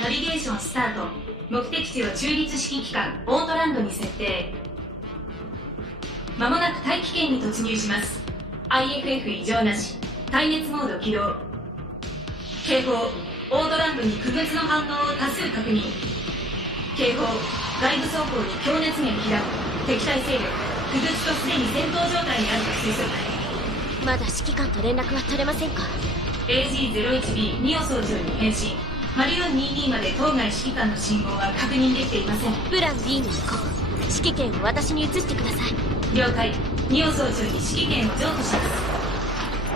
ナビゲーションスタート。目的地を中立指揮機関オートランドに設定。まもなく大気圏に突入します。 IFF 異常なし。耐熱モード起動。警報、オートランドに区別の反応を多数確認。警報、外部走行に強熱源被弾。敵対勢力区別とすでに戦闘状態にあると推測。まだ指揮官と連絡は取れませんか？ AG01B ニオ総長に返信。マリオン22まで当該指揮官の信号は確認できていません。プラン B に行こう。指揮権を私に移してください。了解。ニオ総長に指揮権を譲渡します。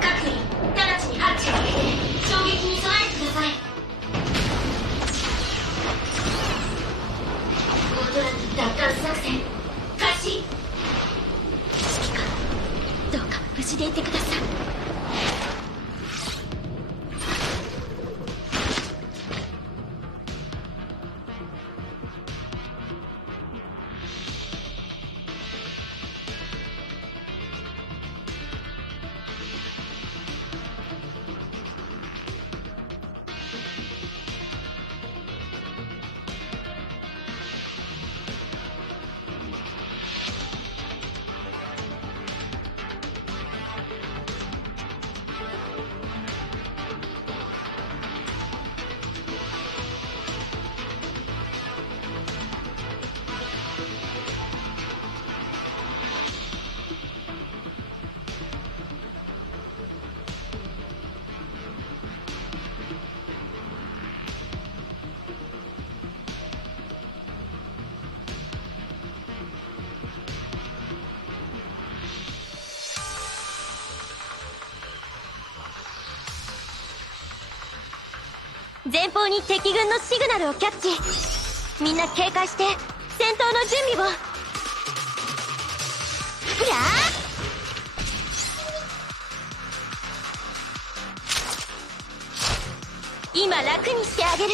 各員直ちにハッチを開けて衝撃に備えてください。オートランド奪還作戦開始。指揮官、どうか無事でいてください。前方に敵軍のシグナルをキャッチ。みんな警戒して戦闘の準備を。ふらー、今楽にしてあげる。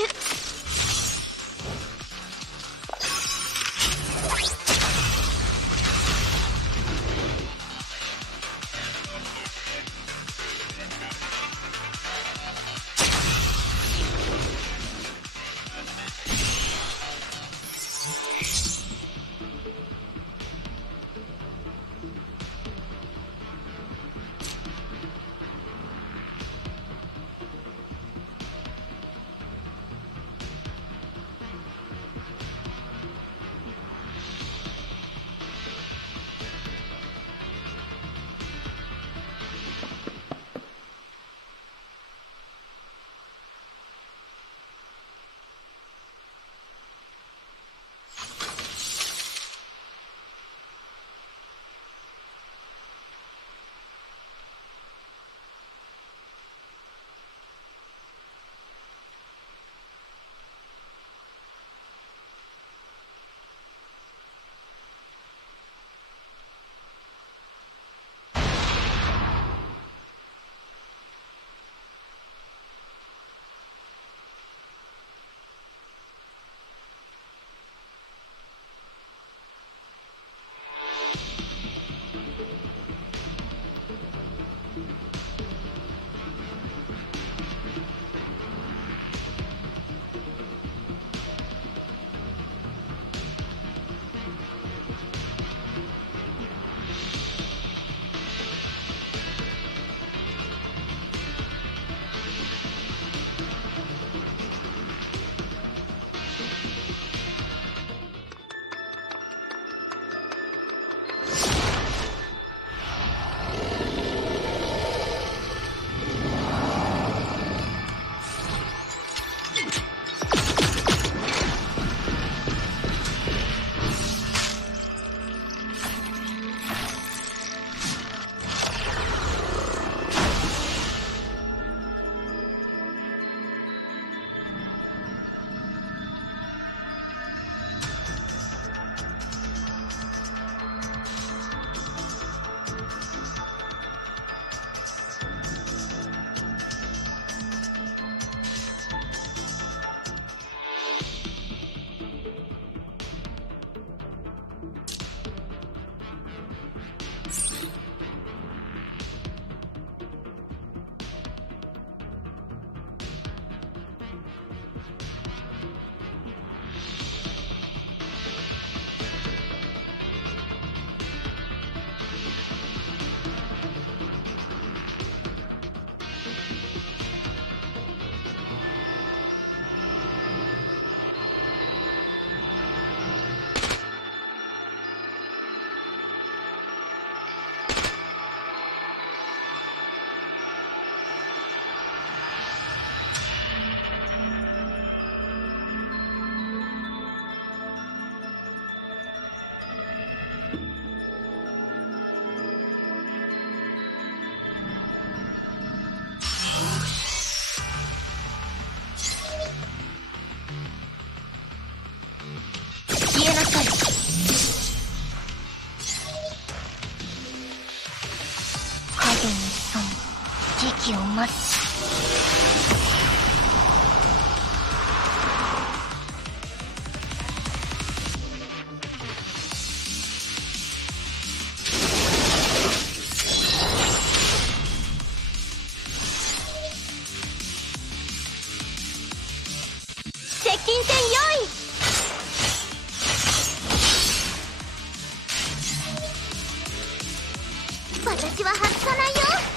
ます。接近戦用意。私は外さないよ。